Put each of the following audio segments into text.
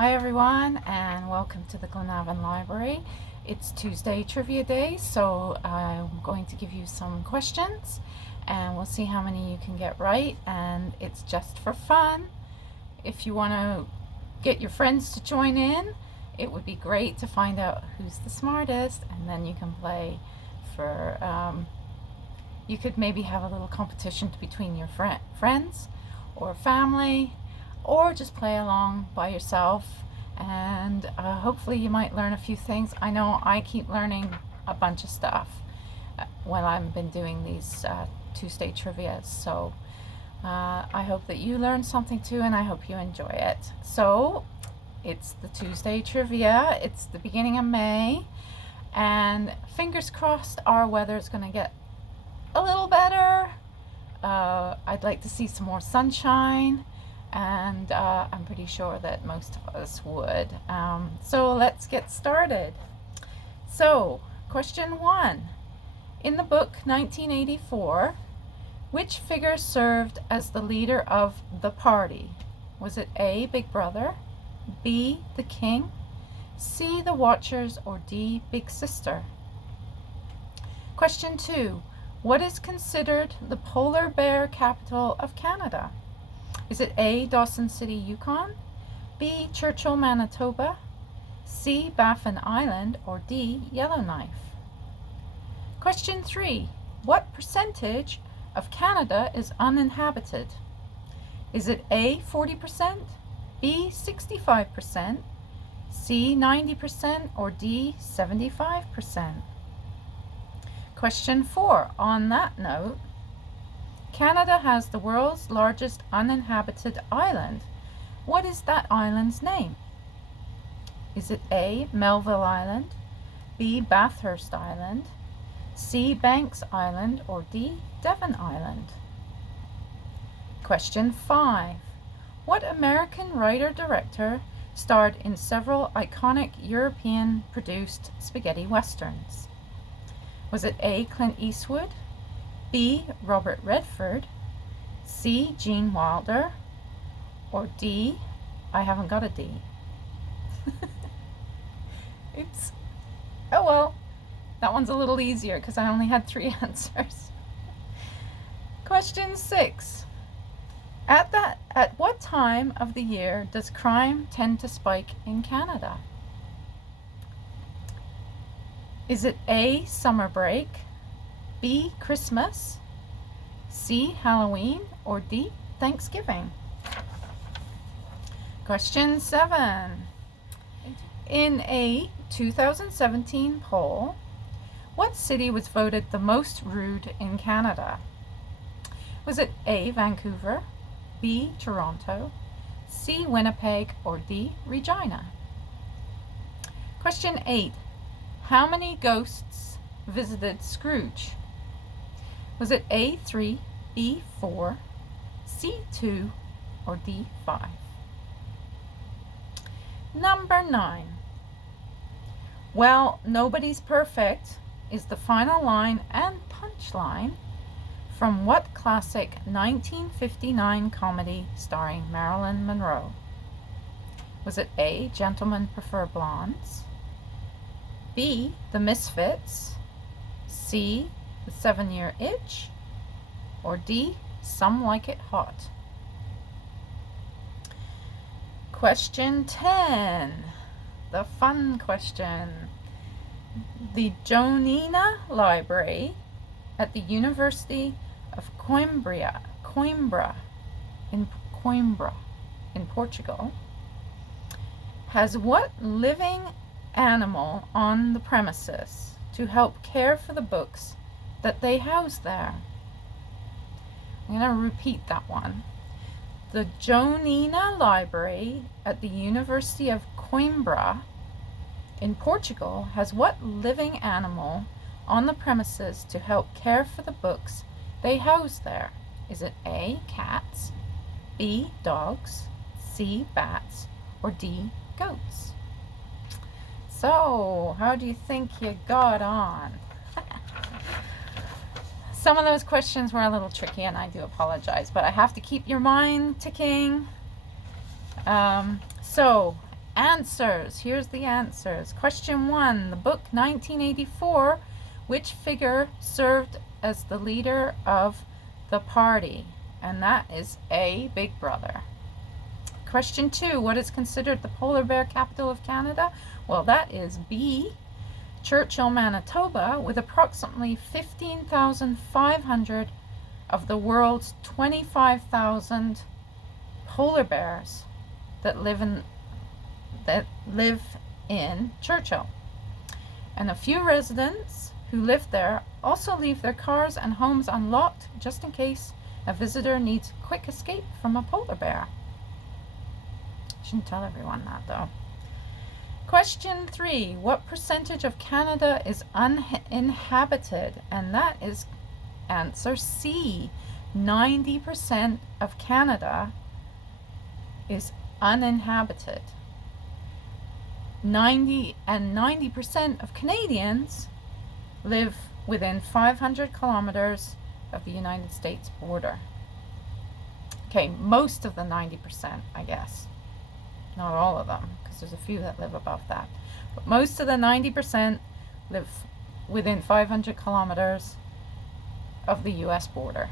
Hi everyone, and welcome to the Glenavon Library. It's Tuesday Trivia Day, so I'm going to give you some questions and we'll see how many you can get right, and it's just for fun. If you want to get your friends to join in, it would be great to find out who's the smartest, and then you can play for, you could maybe have a little competition between your friends or family, or just play along by yourself, and hopefully you might learn a few things. I know I keep learning a bunch of stuff when I've been doing these Tuesday trivias, so I hope that you learn something too, and I hope you enjoy it. So it's the Tuesday trivia, it's the beginning of May, and fingers crossed our weather is going to get a little better. I'd like to see some more sunshine, and I'm pretty sure that most of us would. So let's get started. So, question 1. In the book 1984, which figure served as the leader of the party? Was it A, Big Brother, B, the King, C, the Watchers, or D, Big Sister? Question 2. What is considered the polar bear capital of Canada? Is it A, Dawson City, Yukon, B, Churchill, Manitoba, C, Baffin Island, or D, Yellowknife? Question 3. What percentage of Canada is uninhabited? Is it A, 40%, B, 65%, C, 90%, or D, 75%? Question 4. On that note, Canada has the world's largest uninhabited island. What is that island's name? Is it A, Melville Island, B, Bathurst Island, C, Banks Island, or D, Devon Island? Question 5. What American writer-director starred in several iconic European-produced spaghetti westerns? Was it A, Clint Eastwood, B, Robert Redford, C, Gene Wilder, or D, I haven't got a D. Oops. Oh well, that one's a little easier because I only had 3 answers. Question 6. At what time of the year does crime tend to spike in Canada? Is it A, summer break, B, Christmas, C, Halloween, or D, Thanksgiving? Question 7. In a 2017 poll, what city was voted the most rude in Canada? Was it A, Vancouver, B, Toronto, C, Winnipeg, or D, Regina? Question 8. How many ghosts visited Scrooge? Was it A, 3, B, 4, C, 2, or D, 5? Number 9. Well, nobody's perfect is the final line and punchline from what classic 1959 comedy starring Marilyn Monroe? Was it A, Gentlemen Prefer Blondes, B, The Misfits, C, The 7-Year Itch, or D, Some Like It Hot? Question 10, the fun question. The Jonina Library at the University of Coimbra in Portugal has what living animal on the premises to help care for the books that they house there? I'm going to repeat that one. The Jonina Library at the University of Coimbra in Portugal has what living animal on the premises to help care for the books they house there? Is it A, cats, B, dogs, C, bats, or D, goats? So, how do you think you got on? Some of those questions were a little tricky, and I do apologize, but I have to keep your mind ticking. So, Answers. Here's the answers. Question 1. The book 1984. Which figure served as the leader of the party? And that is A, Big Brother. Question 2. What is considered the polar bear capital of Canada? Well, that is B, Churchill, Manitoba, with approximately 15,500 of the world's 25,000 polar bears that live in Churchill. And a few residents who live there also leave their cars and homes unlocked just in case a visitor needs a quick escape from a polar bear. Shouldn't tell everyone that though. Question 3. What percentage of Canada is uninhabited? And that is answer C. 90% of Canada is uninhabited. 90% of Canadians live within 500 kilometers of the United States border. Okay, most of the 90%, I guess. Not all of them, because there's a few that live above that. But most of the 90% live within 500 kilometers of the US border.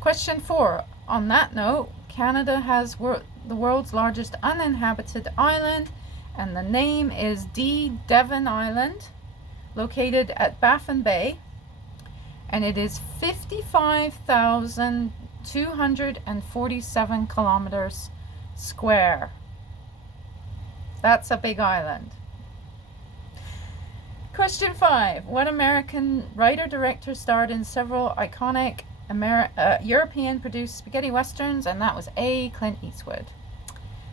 Question 4. On that note, Canada has the world's largest uninhabited island, and the name is Devon Island, located at Baffin Bay, and it is 55,247 kilometers square. That's a big island. Question 5. What American writer-director starred in several iconic European-produced spaghetti westerns? And that was A, Clint Eastwood.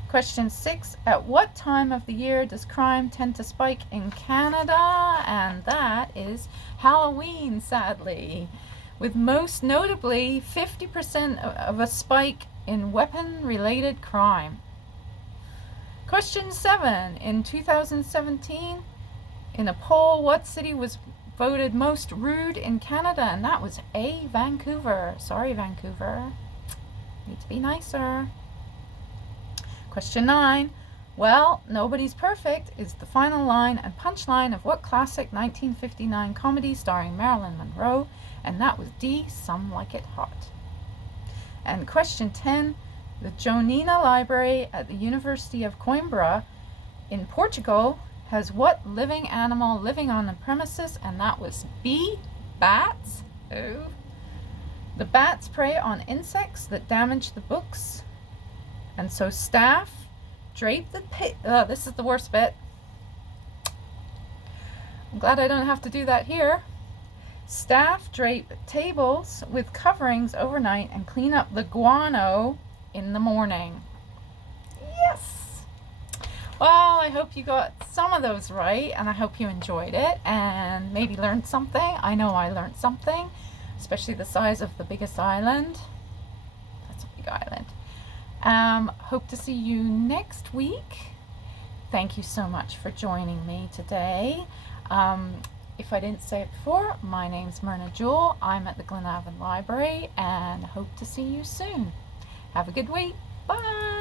Question 6. At what time of the year does crime tend to spike in Canada? And that is Halloween, sadly, with most notably 50% of a spike in weapon-related crime. Question 7. In 2017, in a poll, what city was voted most rude in Canada? And that was A, Vancouver. Sorry, Vancouver. Need to be nicer. Question 9. Well, nobody's perfect is the final line and punchline of what classic 1959 comedy starring Marilyn Monroe? And that was D, Some Like It Hot. And question 10. The Joanina Library at the University of Coimbra in Portugal has what living animal living on the premises? And that was B, bats. Oh. The bats prey on insects that damage the books. And so staff drape the this is the worst bit. I'm glad I don't have to do that here. Staff drape tables with coverings overnight and clean up the guano in the morning. Yes! Well, I hope you got some of those right, and I hope you enjoyed it and maybe learned something. I know I learned something, especially the size of the biggest island. That's a big island. Hope to see you next week. Thank you so much for joining me today. If I didn't say it before, my name's Myrna Jewell. I'm at the Glenavon Library and hope to see you soon. Have a good week. Bye.